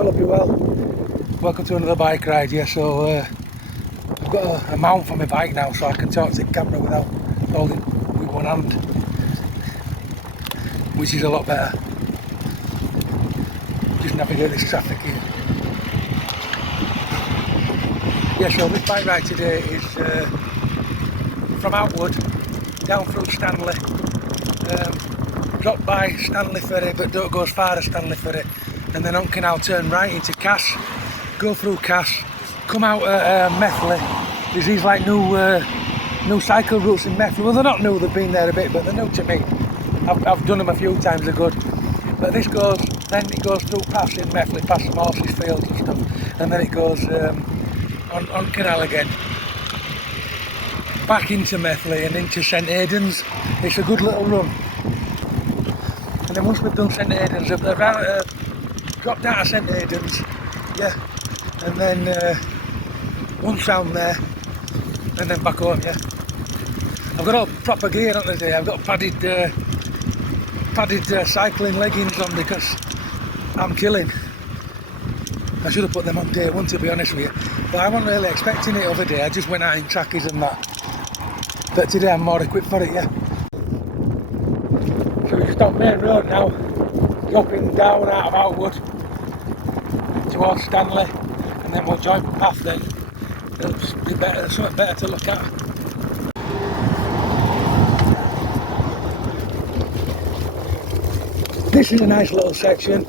channel, hope you're well. Welcome to another bike ride. Yeah, so I've got a mount for my bike now, so I can talk to the camera without holding with one hand, which is a lot better. Just navigate this traffic here. Yeah, so this bike ride today is from Outwood down through Stanley, drop by Stanley Ferry but don't go as far as Stanley Ferry, and then on Canal turn right into Cass, go through Cass, come out at Methley. There's these like new cycle routes in Methley. Well, they're not new, they've been there a bit, but they're new to me. I've done them a few times, they're good. But this goes, then it goes through Pass in Methley, past some horses fields and stuff, and then it goes on Canal again, back into Methley and into St Aidan's. It's a good little run. And then once we've done St Aidan's, dropped out of St Aidan's, yeah, and then once round there, and then back home, yeah. I've got all proper gear on today. I've got padded cycling leggings on because I'm killing. I should have put them on day one, to be honest with you, but I wasn't really expecting it other day. I just went out in trackies and that, but today I'm more equipped for it, yeah. So we're just on main road now, dropping down out of Outwood towards Stanley, and then we'll join Path then. It'll be better, something better to look at. This is a nice little section.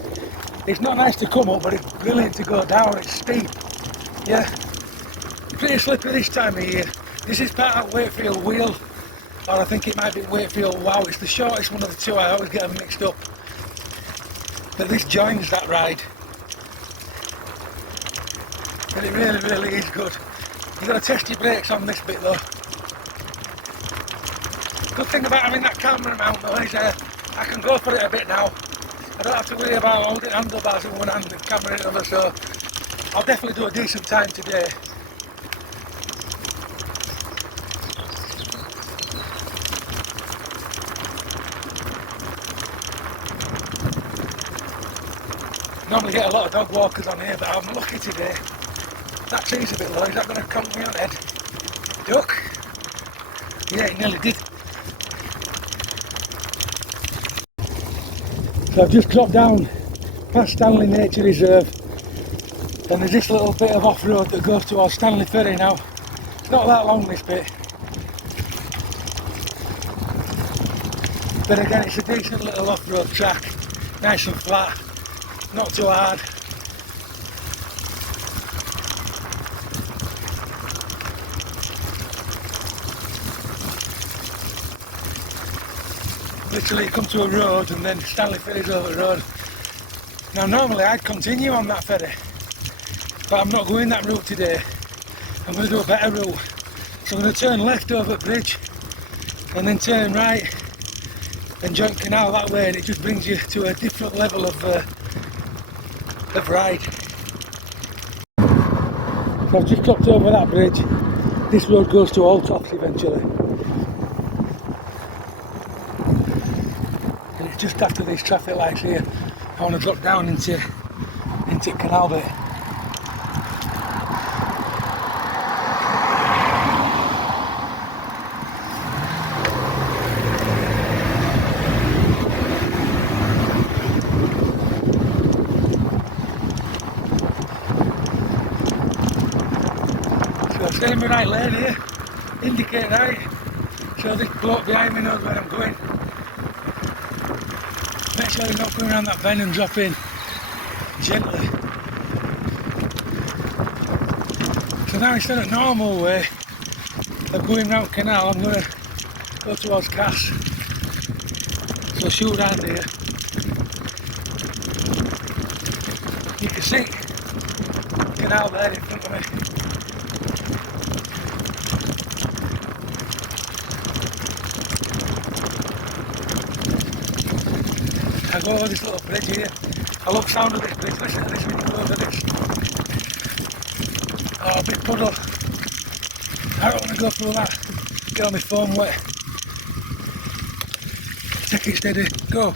It's not nice to come up, but it's brilliant to go down. It's steep, yeah. Pretty slippery this time of year. This is part of Wakefield Wheel, or I think it might be Wakefield Wow. It's the shortest one of the two, I always get them mixed up. But this joins that ride. But it really, really is good. You've got to test your brakes on this bit though. Good thing about having that camera mount though is I can go for it a bit now. I don't have to worry about holding handlebars in one hand and camera in the other, so I'll definitely do a decent time today. Normally get a lot of dog walkers on here, but I'm lucky today. That tree's a bit low. Is that going to conk me on head? Duck? Yeah, it nearly did. So I've just dropped down past Stanley Nature Reserve, and there's this little bit of off-road that goes towards Stanley Ferry now. It's not that long, this bit, but again it's a decent little off-road track, nice and flat, not too hard. Literally come to a road and then Stanley Ferry's over the road. Now normally I'd continue on that ferry, but I'm not going that route today. I'm going to do a better route. So I'm going to turn left over the bridge and then turn right and join Canal that way, and it just brings you to a different level of ride. So I've just dropped over that bridge. This road goes to Old Tops eventually. Just after these traffic lights here, I want to drop down into Canal bit. So stay in my right lane here, indicate right, so this bloke behind me knows where I'm going. Make sure you're not going around that bend and drop in gently. So now instead of normal way of going round Canal, I'm going to go towards Cass. So shoot round here. You can see Canal there in front of me. I go over this little bridge here. I love the sound of this bridge. Listen to this when you go over this. Oh, big puddle. I don't want to go through that. Get all my foam wet. Take it steady. Go.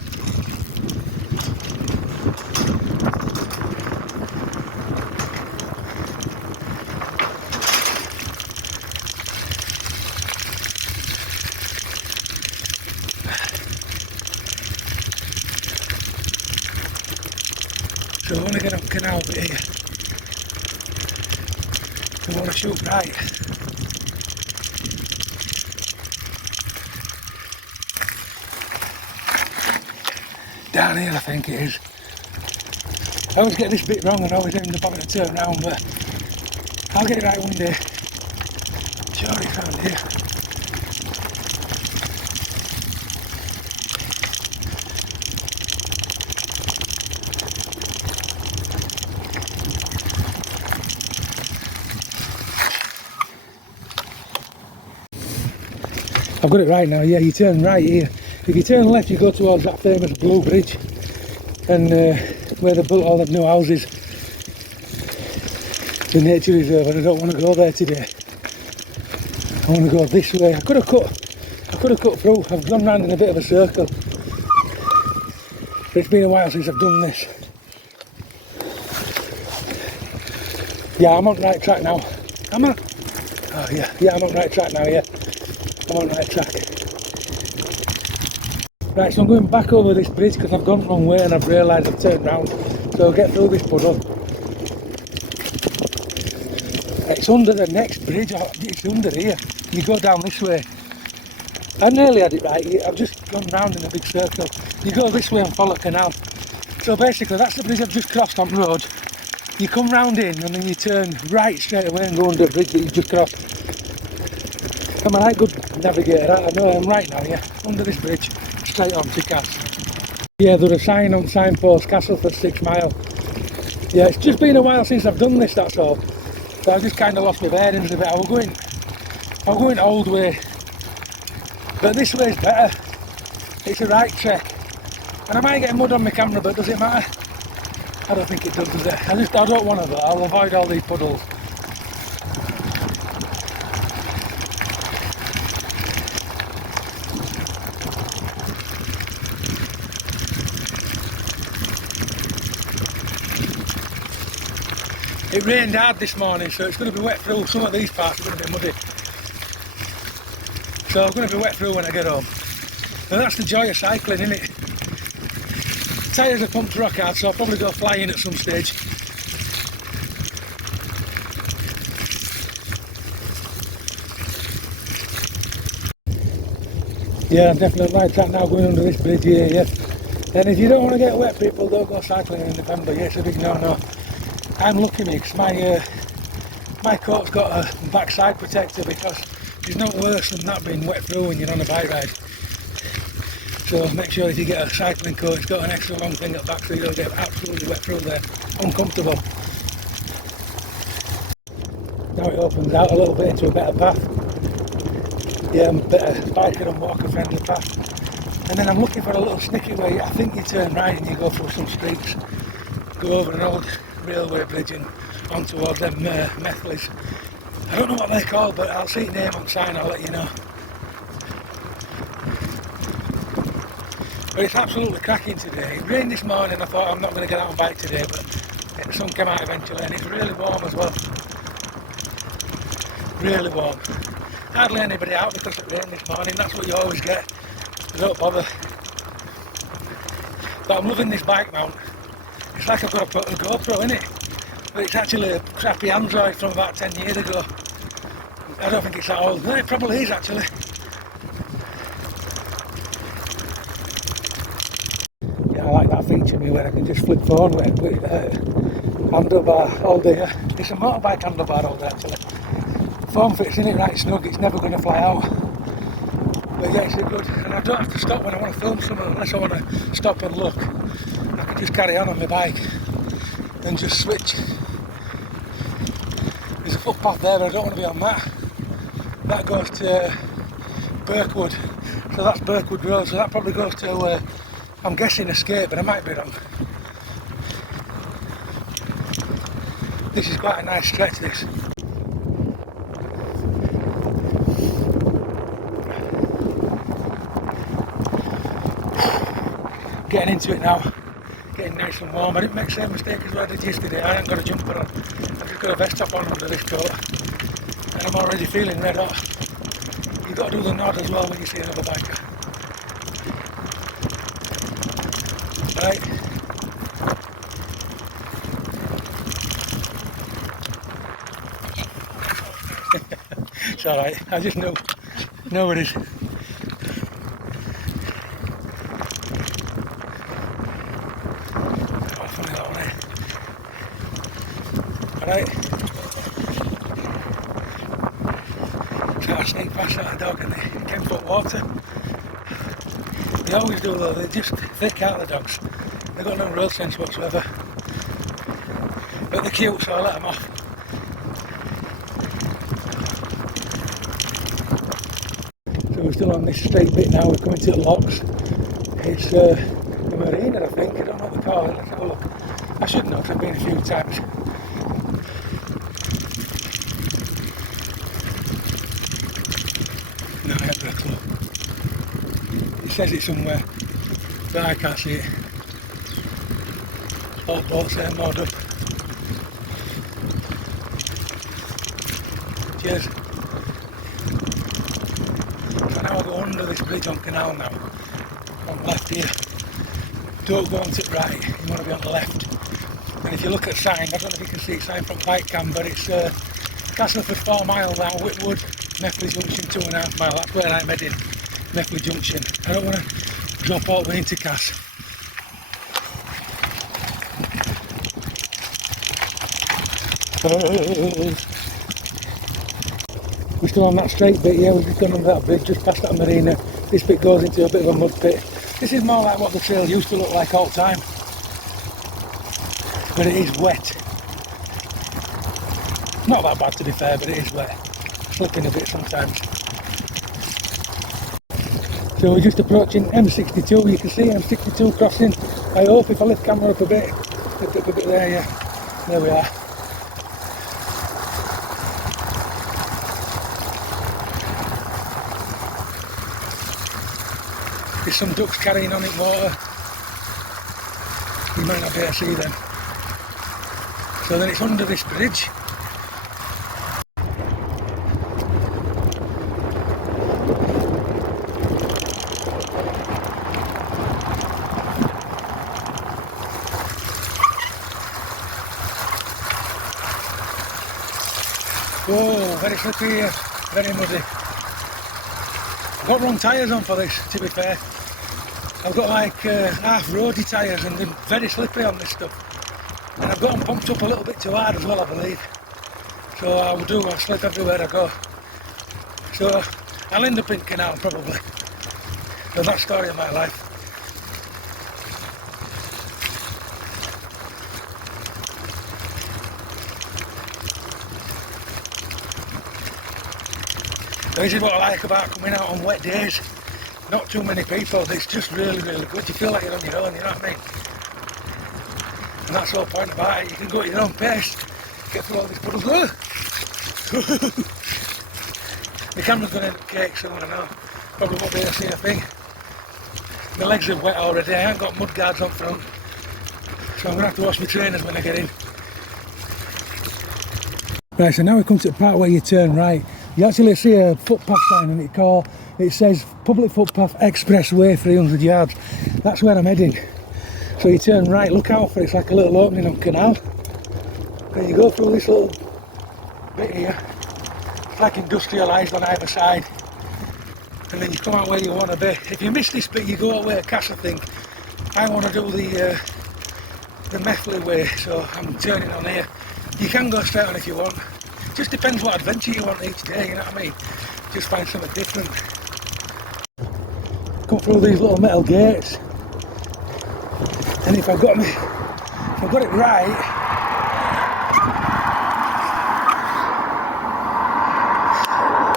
So I want to get on canal bit here. I want to shoot right. Down here I think it is. I always get this bit wrong and always end up having to turn around, but I'll get it right one day. Sure it's around here. I've got it right now, yeah, you turn right here. If you turn left you go towards that famous blue bridge and where they built all the new houses, the nature reserve, and I don't want to go there today. I want to go this way. I could have cut through. I've gone round in a bit of a circle. But it's been a while since I've done this. Yeah, I'm on the right track now. Am I? Oh yeah, I'm on the right track now, yeah. I'm on the right track. Right, so I'm going back over this bridge because I've gone the wrong way and I've realised I've turned round. So I'll get through this puddle. It's under the next bridge, it's under here. You go down this way. I nearly had it right, I've just gone round in a big circle. You go this way and follow canal. So basically that's the bridge I've just crossed on the road. You come round in and then you turn right straight away and go under the bridge that you've just crossed. I'm a right good navigator, I know I'm right now, yeah. Under this bridge, straight on to Cass. Yeah, there's a sign on signpost, Castle for 6 mile. Yeah, it's just been a while since I've done this, that's all. So I just kind of lost my bearings a bit. I was going old way, but this way's better. It's a right trek, and I might get mud on my camera, but does it matter? I don't think it does it? I don't want to, but I'll avoid all these puddles. It rained hard this morning, so it's going to be wet through. Some of these parts are going to be muddy. So I'm going to be wet through when I get home. And that's the joy of cycling, isn't it? Tyres are pumped rock hard, so I'll probably go flying at some stage. Yeah, I'm definitely right track now going under this bridge here, yeah. And if you don't want to get wet, people, don't go cycling in November. Yeah, it's a big no-no. I'm lucky because my coat's got a backside protector, because there's no worse than that being wet through when you're on a bike ride. So make sure if you get a cycling coat, it's got an extra long thing at the back so you don't get absolutely wet through there. Uncomfortable. Now it opens out a little bit into a better path. Yeah, a better biker and walker friendly path. And then I'm looking for a little snippy way. I think you turn right and you go through some streets, go over an old railway bridge and on towards them Methleys. I don't know what they're called, but I'll see the name on sign, I'll let you know. But it's absolutely cracking today. It rained this morning, I thought I'm not going to get out on bike today, but the sun came out eventually and it's really warm as well. Really warm. Hardly anybody out because it rained this morning, that's what you always get. I don't bother. But I'm loving this bike mount. It's like I've got a GoPro in it, but it's actually a crappy Android from about 10 years ago. I don't think it's that old. No, it probably is actually. Yeah, I like that feature me where I can just flip phone with handlebar holder. It's a motorbike handlebar holder actually. Phone fits in it right snug, it's never going to fly out. But yeah, it's good. And I don't have to stop when I want to film something unless I want to stop and look. I can just carry on my bike and just switch. There's a footpath there, but I don't want to be on that. That goes to Birkwood, so that's Birkwood Road, so that probably goes to, I'm guessing Escape, but I might be wrong. This is quite a nice stretch, this. Getting into it now. Getting nice and warm. I didn't make the same mistake as what I did yesterday. I haven't got a jumper on. I've just got a vest top on under this coat. And I'm already feeling red hot. You've got to do the nod as well when you see another biker. Right. It's alright, I just know it is. Oh, funny that one, eh? Alright. So I sneak past that dog and they 10-foot water. They always do though, they're just thick, aren't the dogs? They've got no road sense whatsoever. But they're cute, so I let them off. So we're still on this straight bit now, we're coming to the locks. It's the marina, I think, I don't know what they call it, let's have a look. I should know because I've been a few times. No, I haven't got a clue. It says it somewhere, but I can't see it. All boats there moored up. Cheers. So now I go under this bridge on canal now. On the left here. Don't go onto the right, you want to be on the left. And if you look at sign, I don't know if you can see it, sign from Bike Cam, but it's Castleford 4 mile now, Whitwood, Methley Junction 2.5 mile, that's where I'm heading, Methley Junction. I don't want to drop all the way into Cass. We're still on that straight bit, yeah, we've just gone under that bridge, just past that marina. This bit goes into a bit of a mud pit. This is more like what the trail used to look like all the time. But it is wet. Not that bad to be fair, but it is wet. Slipping a bit sometimes. So we're just approaching M62, you can see M62 crossing. I hope if I lift camera up a bit, lift up a bit there, yeah. There we are. There's some ducks carrying on in water. You might not be able to see them. So then it's under this bridge. Whoa, very slippery here, very muddy. I've got wrong tyres on for this, to be fair. I've got like half roady tyres and they're very slippery on this stuff. And I've got them pumped up a little bit too hard as well, I believe. So I'll slip everywhere I go. So I'll end up in canal probably. So that's the story of my life. This is what I like about coming out on wet days. Not too many people, it's just really, really good. You feel like you're on your own, you know what I mean? And that's the whole point about it. You can go at your own pace, get through all these puddles. The camera's going to end up cake soon, I know. Probably won't be able to see a thing. My legs are wet already, I haven't got mud guards on front. So I'm going to have to wash my trainers when I get in. Right, so now we come to the part where you turn right. You actually see a footpath sign and it says public footpath expressway 300 yards. That's where I'm heading. So you turn right, look out for it, it's like a little opening on canal. Then you go through this little bit here. It's like industrialised on either side. And then you come out where you want to be. If you miss this bit, you go away to Cass, I think. I want to do the Methley way, so I'm turning on here. You can go straight on if you want. Just depends what adventure you want each day, you know what I mean? Just find something different. Come through these little metal gates. And if I got it right,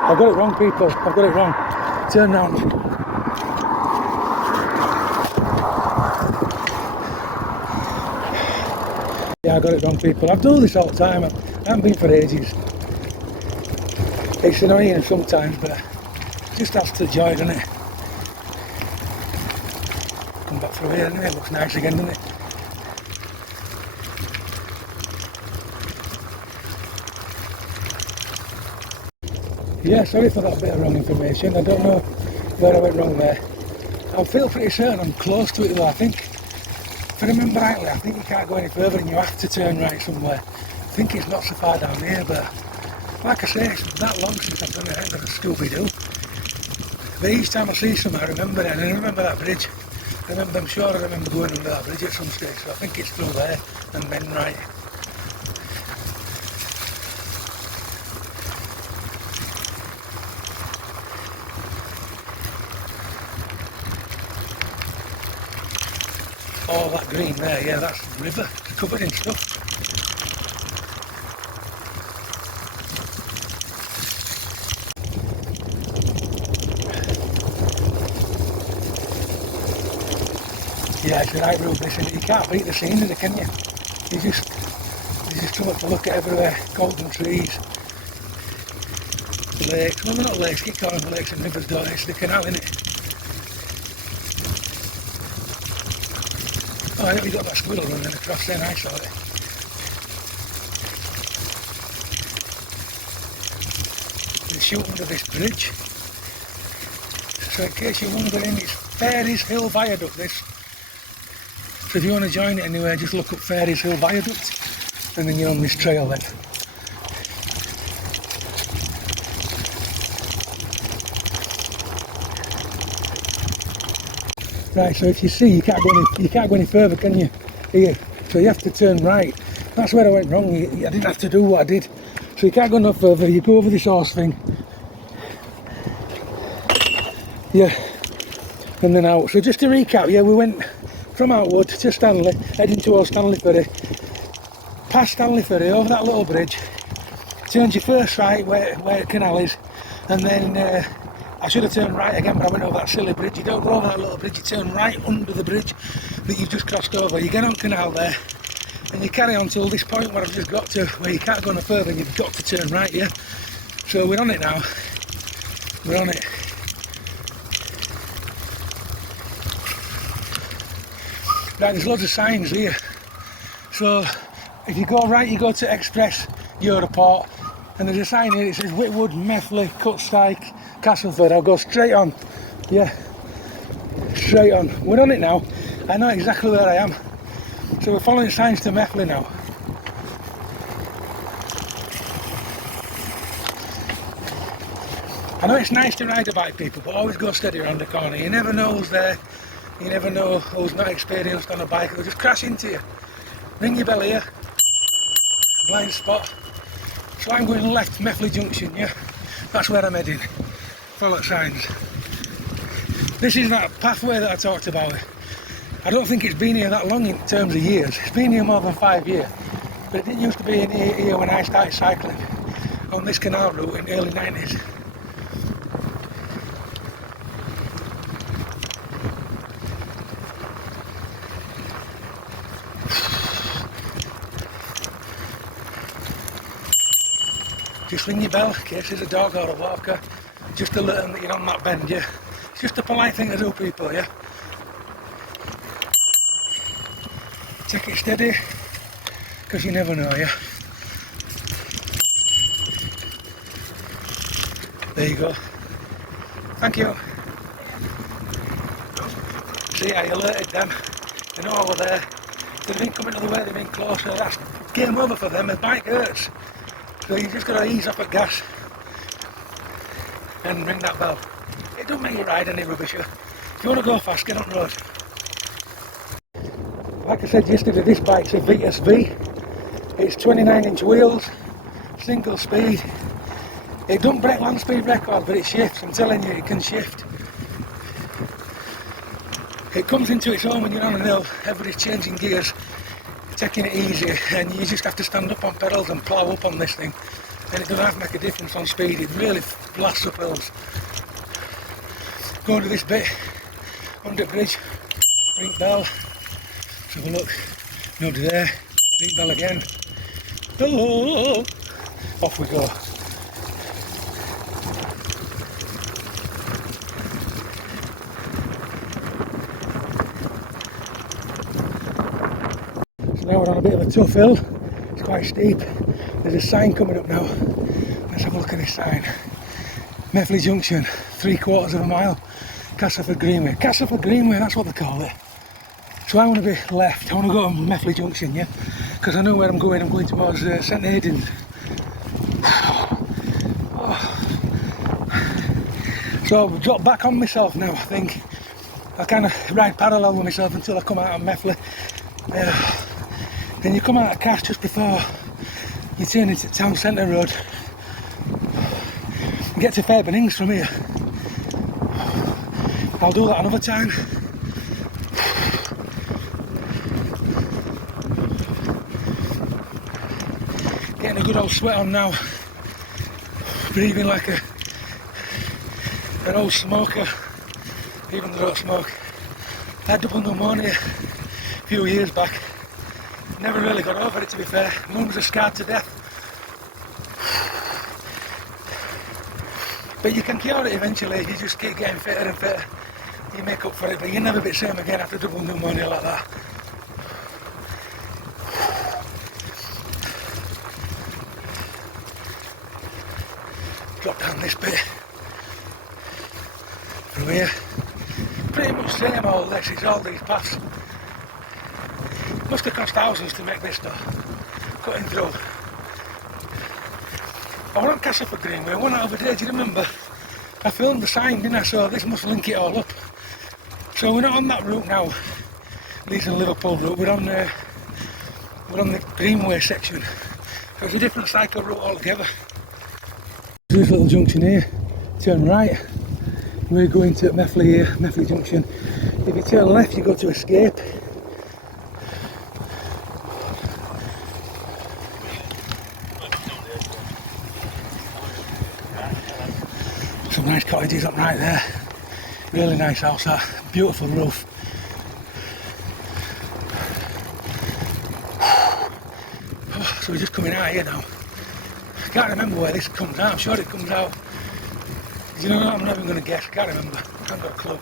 I've got it wrong, people. I've got it wrong. Turn round. Yeah, I got it wrong, people. I've done this all the time. I haven't been for ages. It's annoying sometimes, but it just adds to the joy, doesn't it? Come back through here, anyway. It looks nice again, doesn't it? Yeah, sorry for that bit of wrong information. I don't know where I went wrong there. I feel pretty certain I'm close to it though. I think, if I remember rightly, I think you can't go any further and you have to turn right somewhere. I think it's not so far down here, but Like I say, it's that long since I've done a Scooby-Doo. But each time I see something, I remember it, and I remember that bridge. I'm sure I remember going under that bridge at some stage, so I think it's through there, and then right. All that green there, yeah, that's the river, it's covered in stuff. Yeah, it's the right route, this, and you can't beat the scenery, can you? There's just too much to look at everywhere. Golden trees, lakes, well they're not lakes, keep calling them lakes and rivers, don't they? It's the canal, innit? Oh, I hope you got that squirrel running across there, I saw it. They shoot under this bridge. So in case you're wondering, it's Fairies Hill Viaduct, this. So if you want to join it anywhere, just look up Fairies Hill Viaduct, and then you're on this trail then. Right, so if you see, you can't go any further, can you? Here, so you have to turn right. That's where I went wrong. I didn't have to do what I did. So you can't go no further. You go over this horse thing. Yeah, and then out. So just to recap, yeah, we went from Outwood to Stanley, heading towards Stanley Ferry, past Stanley Ferry, over that little bridge, turned your first right where the canal is, and then I should have turned right again, but I went over that silly bridge. You don't go over that little bridge, you turn right under the bridge that you've just crossed over. You get on canal there, and you carry on till this point where I've just got to, where you can't go no further, and you've got to turn right, yeah? So we're on it now, we're on it. Right, there's loads of signs here. So if you go right, you go to Express Europort, and there's a sign here. It says Whitwood, Methley, Cutstyke, Castleford. I'll go straight on. Yeah, straight on. We're on it now. I know exactly where I am. So we're following signs to Methley now. I know it's nice to ride a bike, people, but always go steady around the corner. You never know who's there. You never know who's not experienced on a bike. They'll just crash into you. Ring your bell here. Blind spot. So I'm going left, Methley Junction, yeah? That's where I'm heading. Follow signs. This is that pathway that I talked about. I don't think it's been here that long in terms of years. It's been here more than 5 years. But it didn't used to be in here when I started cycling on this canal route in the early 90s. Just ring your bell in case there's a dog or a walker. Just to learn that you're on that bend, yeah? It's just a polite thing to do, people, yeah? Take it steady, because you never know, yeah? There you go. Thank you. See, I alerted them. They know over there. They've been coming to the way, they've been closer. That's game over for them. The bike hurts. So you just got to ease up at gas and ring that bell. It don't make you ride any rubbish. If you want to go fast, get on road. Like I said yesterday, this bike's a VSV. It's 29-inch wheels, single speed. It don't break land speed record, but it shifts. I'm telling you, it can shift. It comes into its own when you're on a hill. Everybody's changing gears, taking it easy, and you just have to stand up on pedals and plough up on this thing, and it doesn't have to make a difference on speed. It really blasts up hills. Go to this bit under the bridge, ring bell, let's have a look, nobody there, ring bell again, hello, off we go. Now we're on a bit of a tough hill, it's quite steep. There's a sign coming up now. Let's have a look at this sign. Methley Junction, 3/4 of a mile, Castleford Greenway. Castleford Greenway, that's what they call it. So I want to be left, I want to go to Methley Junction, yeah? Because I know where I'm going towards St Aidan's. So I've dropped back on myself now. I think I kind of ride parallel with myself until I come out of Methley. Then you come out of Cass just before you turn into Town Centre Road. You get to Fairbanks from here. I'll do that another time. Getting a good old sweat on now. Breathing like an old smoker, even though I don't smoke. I had double pneumonia a few years back. Never really got over it, to be fair. Lungs are scarred to death. But you can cure it eventually. You just keep getting fitter and fitter. You make up for it, but you never be the same again after double pneumonia like that. Drop down this bit. Through here. Pretty much same old this, it's all these paths. Must have cost thousands to make this though. Cutting through. I went on Castleford Greenway, I went out over there, do you remember? I filmed the sign, didn't I? So this must link it all up. So we're not on that route now, Leeds and Liverpool route, we're on the Greenway section. So it's a different cycle route altogether. This little junction here, turn right. We're going to Methley here, Methley Junction. If you turn left you go to Escape. Some nice cottages up right there. Really nice house, that beautiful roof. Oh, so we're just coming out here now. I can't remember where this comes out. I'm sure it comes out. You know what? I'm not even going to guess. I can't remember. I haven't got a clue.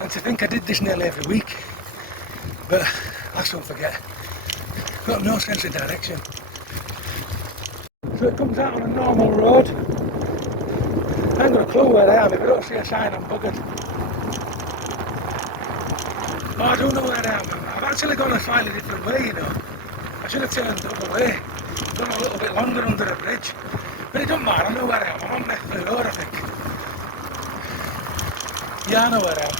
And to think I did this nearly every week, but I don't forget. Got no sense of direction. So it comes out on a normal road. I ain't got a clue where I am. If I don't see a sign, I'm buggered. Oh, I don't know where I am. I've actually gone a slightly different way, you know. I should have turned the other way. Gone a little bit longer under a bridge. But it don't matter, I know where I am. I'm on Methley Road, I think. Yeah, I know where I am.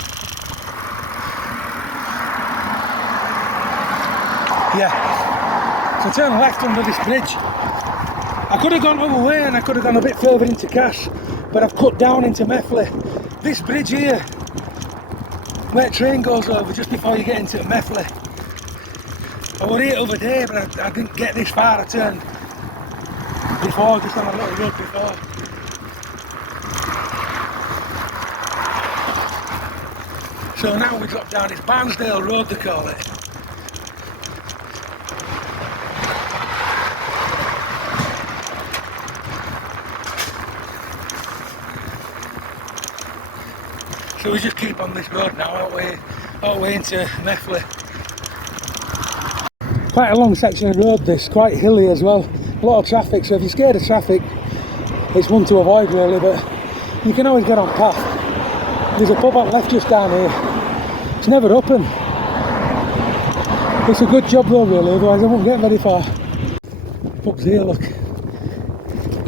Yeah. So turn left under this bridge. I could have gone other way and I could have gone a bit further into Cass, but I've cut down into Methley. This bridge here, where train goes over just before you get into Methley. I was here over there, but I didn't get this far. I turned before, just on a little road before. So now we drop down, it's Barnsdale Road they call it. So we just keep on this road now, all the way into Methley. Quite a long section of road this, quite hilly as well. A lot of traffic, so if you're scared of traffic, it's one to avoid really, but you can always get on path. There's a pub on left just down here. It's never open. It's a good job though really, otherwise I won't get very far. Pub's here, look.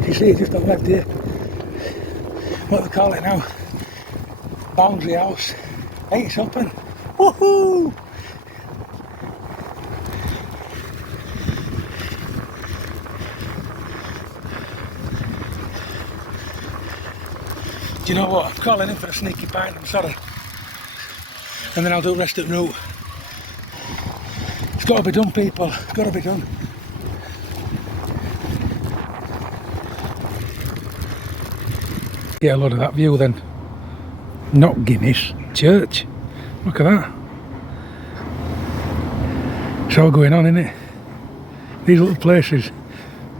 You see it just on left here. What do they call it now? Boundary House. Hey, it's open. Woohoo! Do you know what? I'm calling in for a sneaky pint, I'm sorry. And then I'll do the rest of the route. It's got to be done, people. It's got to be done. Get a load of that view then. Not Guinness, church. Look at that. It's all going on, isn't it? These little places,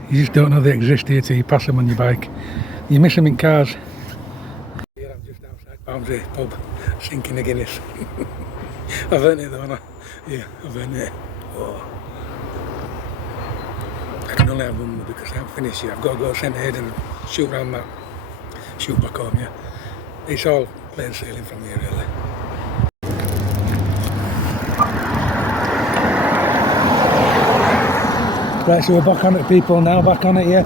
you just don't know they exist here till you pass them on your bike. You miss them in cars. Here I'm just outside Boundary pub, sinking a Guinness. I've earned it though, haven't I? Yeah, I've earned it. Oh. I can only have one more because I haven't finished yet. I've got to go centre head and shoot around that. Shoot back home, yeah. It's all plain sailing from here really. Right, so we're back on it people now, back on it, yeah.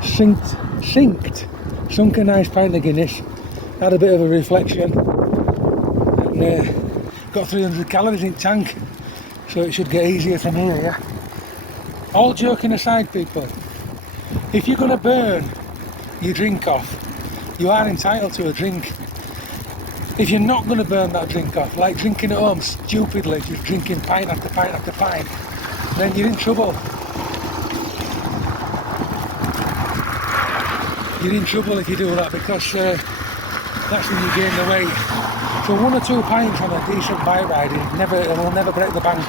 Synced sunk a nice pint of Guinness, had a bit of a reflection, and got 300 calories in tank, so it should get easier from here, yeah? All joking aside, people, if you're going to burn your drink off, you are entitled to a drink. If you're not going to burn that drink off, like drinking at home stupidly, just drinking pint after pint after pint, then you're in trouble. You're in trouble if you do that, because that's when you gain the weight. So 1 or 2 pints on a decent bike ride, it will never break the bank.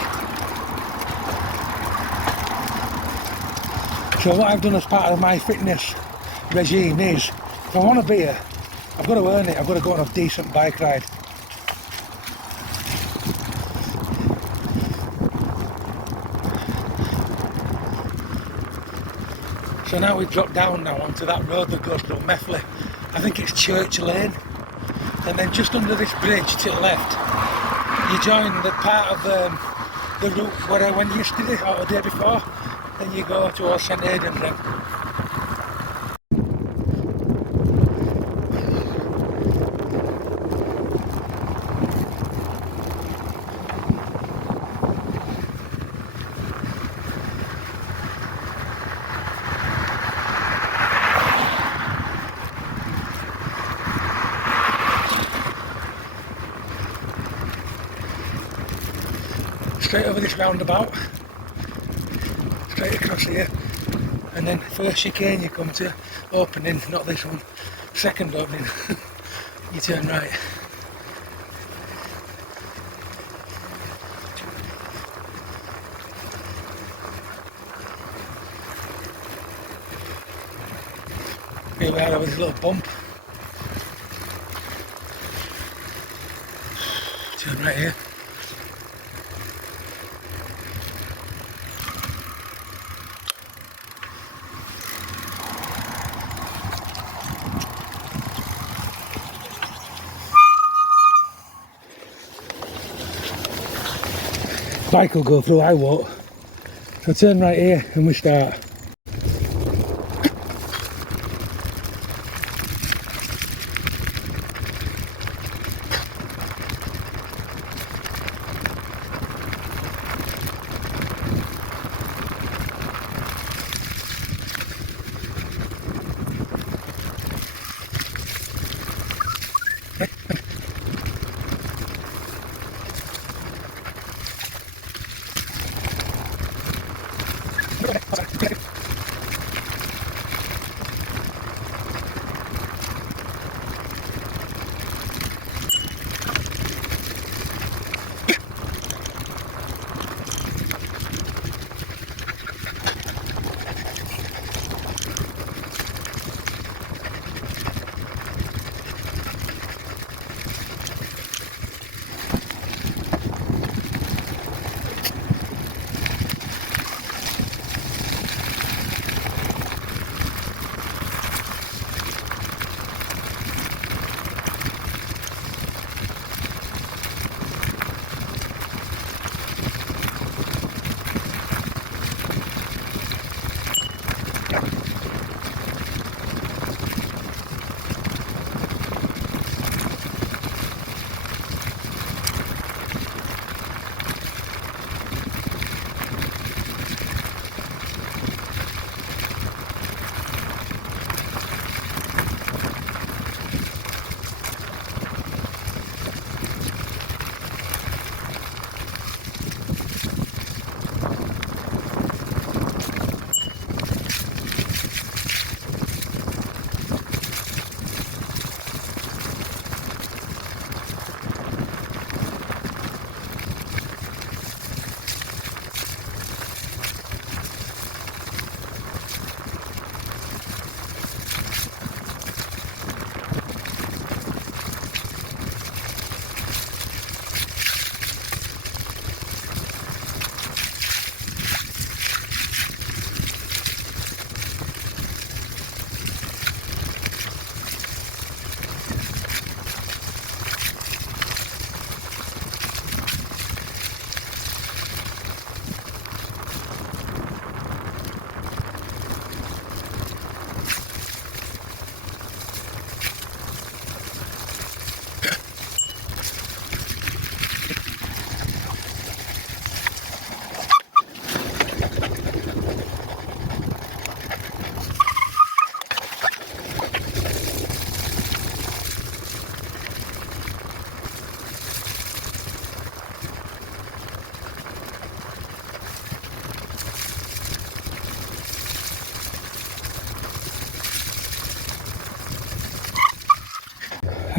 So what I've done as part of my fitness regime is, if I want a beer, I've got to earn it, I've got to go on a decent bike ride. So now we've dropped down now onto that road that goes through Methley. I think it's Church Lane. And then just under this bridge to the left, you join the part of the route where I went yesterday or the day before. Then you go towards St Aidan's then. Straight over this roundabout, straight across here, and then first chicane you come to, opening, not this one, second opening, you turn right. Here we are over this little bump. Turn right here. Bike will go through, I won't. So turn right here and we start.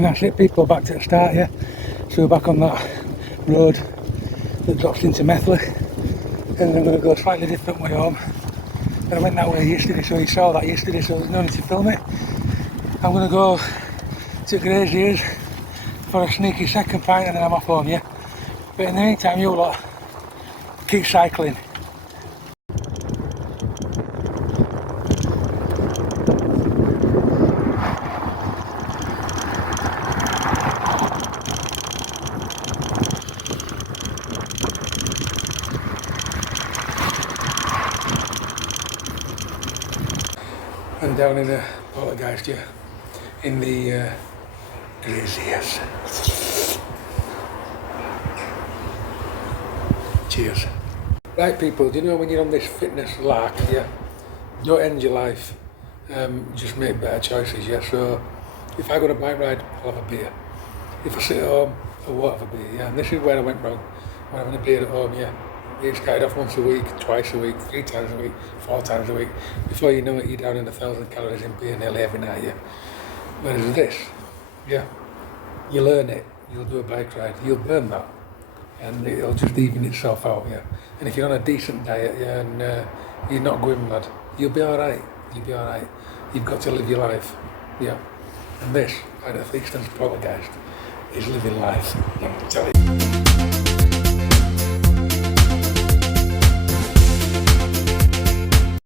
And that's it, people, back to the start, yeah. So we're back on that road that drops into Methley, and I'm going to go a slightly different way home. And I went that way yesterday, so you saw that yesterday, so there's no need to film it. I'm going to go to Grazier's for a sneaky second pint and then I'm off home, yeah. But in the meantime, you lot keep cycling. I'm down in the Poltergeist, yeah, in the Glaciers. Cheers. Right, people, do you know when you're on this fitness lark, yeah, don't end your life, just make better choices, yeah. So if I go on a bike ride, I'll have a beer. If I sit at home, I won't have a beer, yeah. And this is where I went wrong. When having a beer at home, yeah. You started off once a week, twice a week, 3 times a week, 4 times a week. Before you know it, you're down in 1,000 calories in beer nearly every night, yeah. Whereas this, yeah, you learn it, you'll do a bike ride, you'll burn that, and it'll just even itself out, yeah. And if you're on a decent diet, yeah, and you're not going mad, you'll be alright, you'll be alright. You've got to live your life, yeah. And this, like the Theakston's Poltergeist, is living life, I'm telling you.